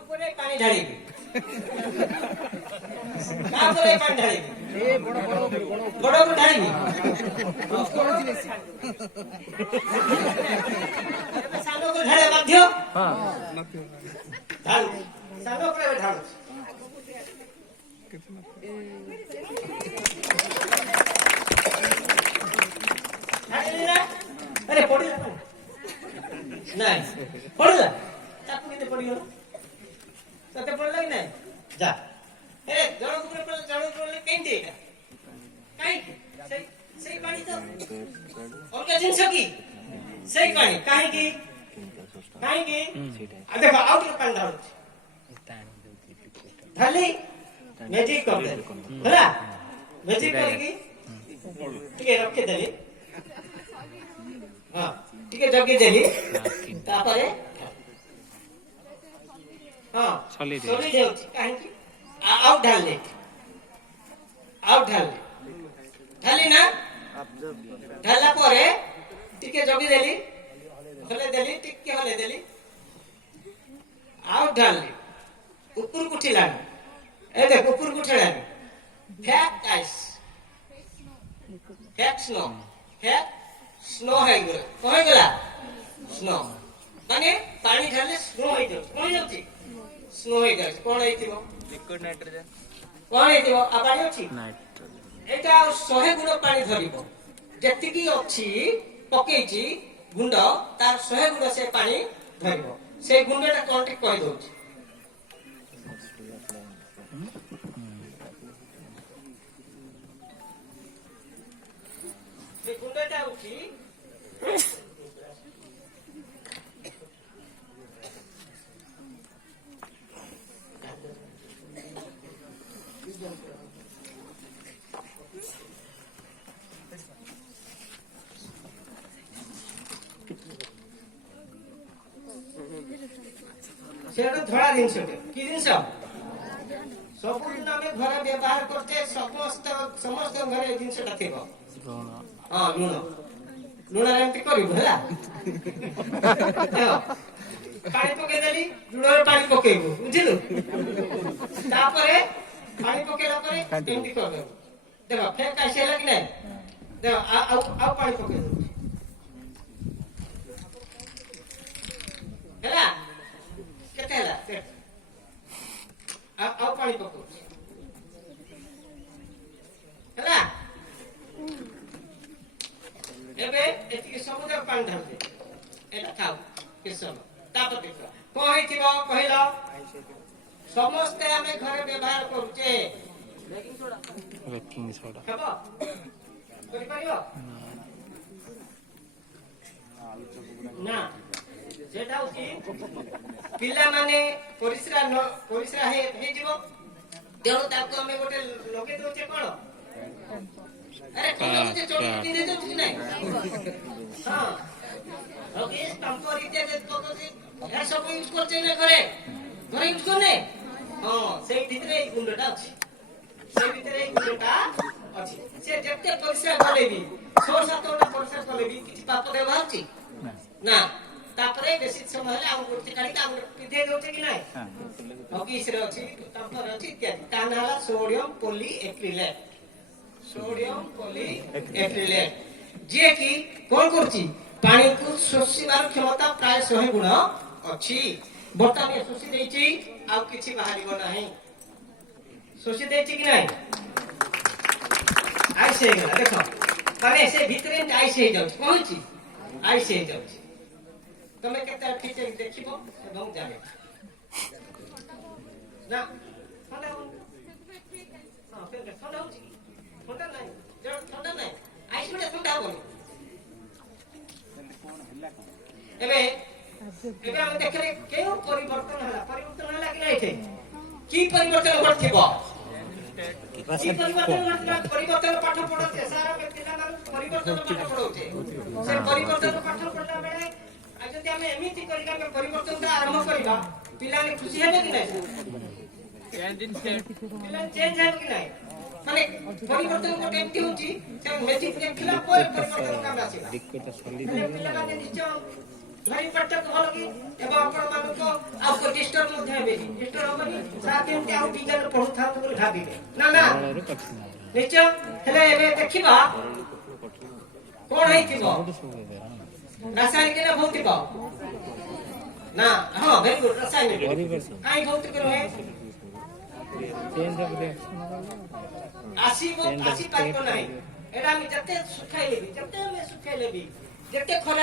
ଉପରେ ପାଣି ଢାଳିବି ତାପରେ ପାଣି ଢାଳିବି ଗୋଡକୁ ଢାଳିବି ସାଙ୍ଗକୁ ଢାଳେ ବାଧ୍ୟ ସାଙ୍ଗ ଉପରେ ଢାଳୁଛି अरे पड़िला नहीं पड़िला ताकू केते पड़िगला तते पड़ला कि नहीं जा ए जण ऊपर पड़ला जण ऊपर केंते एटा काई सही पानी तो और क्या जिंस की सही पानी काहे की आ देखो आउट पानी डालो ढाली मैजिक कर दे होला मैजिक करकी ठीक है रख के देली हां ठीक है जगी देली तापरे हां चली जाउची काहे की आउट ढाली ढाली ना ढाला परे टिके जगी देली हले देली टिके हले देली आउट ढाली ऊपर उठिला ए देख ऊपर उठिला फैक्ट आइस फैक्ट स्नो है गला कहे गला स्नो माने पानी ढाले स्नो हो जाउ कोन जाउची स्नो हो जाउ कोन हेतिबो लिक्विड नाइट्रोजन कोन हेतिबो आ पानी अछि नाइट्रोजन एटा 100 गुण पानी धरिबो जेतिकी अछि पकेइची गुंड तार 100 गुण से पानी धरिबो से गुंडटा कोन टे कहि दोछि से गुंडटा अछि सेटा धड़ा जिनिस कि जिनिस सब दिन आमे घर व्यवहार करते समस्त घरे जिनिसटा थिबो हां लूण एमती करिबो हला पानी पके देली लूण पानी पकेबो बुझिलु तापरे पानी पकेला परे एमती करबो देखो फेर कासेला कि नै देखो आ पानी पके दो हला केते हला आ पानी पको हला एबे एति समुद्र पानी ढालते एटा खाओ किसम तापर देखो कोहि थिबो कहिलो समस्त हमें घर व्यवहार करूचे बेकिंग सोडा खाबो करि पारियो ना जेटा होची पिल्ला माने परिश्रा हे जिवो तेणु ताको हमें गोटे लोके दोचे कोन अरे कोन होते चोटी दे दो कि नहीं हां ओके स्टम्पर इत्यादि पकोसी या सब यूज करते ने घरे यूज करने हां सेई भितरे गुंडटा अछि सेई भितरे गुंडटा अछि से जत्ते परिश्रा कले भी 6-7टा परिश्रा कले भी किछि पाप देबा अछि ना तापरे बेसी समय हले आउ गुर्ती काढी आउ पिधे दोचे कि नाही ओके इसरे अछि स्टम्पर अछि इत्यादि तानाला सोडियम पॉलीएक्रिलेट जे कि कोन करछि पानी को शोषिबार क्षमता प्राय 100 गुण अछि बर्तमान शोषि देछि आ किछि बाहरिबो नाही शोषि देछि कि नाही आइस हे गला देखो माने से भितरे आइस हे जाउ कोनछि आइस हे जाउ तमे केते ठीक देखिबो एवं जाने ना ठंडा हां फेर ठंडा होछि ठंडा नहीं जड़ ठंडा नहीं आइस में ठंडा होबो एबे हम देखले केउ परिवर्तन हला कि नहीं थे की परिवर्तन घटिबो की परिवर्तन पाठ पढोते सारा पिला मान परिवर्तन पाठ पढोते से परिवर्तन पाठ पढला बेले आज जदि हम एमिति करिका परिवर्तन आरंभ करिबा पिला ने खुशी हेबे कि नहीं पिला चेंज हेबे कि नहीं माने परिवर्तन को केमति होची से मैजिक देखला पर परिवर्तन काम आसीला पिला माने निश्चय ଭାରି ପାଠକ ଭଲ କି ଏବଂ ଆପଣମାନଙ୍କୁ ଆଉ କୋଉ ଡିଷ୍ଟର୍ବ ମଧ୍ୟ ହେବେନି ଡିଷ୍ଟର୍ବ ହବନି ସାର୍ କେମିତି ଆଉ ବିଜ୍ଞାନ ପଢୁଥାନ୍ତୁ ବୋଲି ଭାବିବେ ନା ନା ନିଶ୍ଚୟ ହେଲେ ଏବେ ଦେଖିବା କଣ ହେଇଥିବ ରାସାୟନିକ ନା ଭୌତିକ ନା ହଁ ଭେରି ଗୁଡ ରାସାୟନିକ କାହିଁ ଭୌତିକ ରୁହେ ଆସିପାରିବ ନାହିଁ ଏଇଟା ଆମେ ଯେତେ ଶୁଖାଇଲେ ବି ଯେତେ ଆମେ ଶୁଖାଇଲେ ବି ଯେତେ ଖରା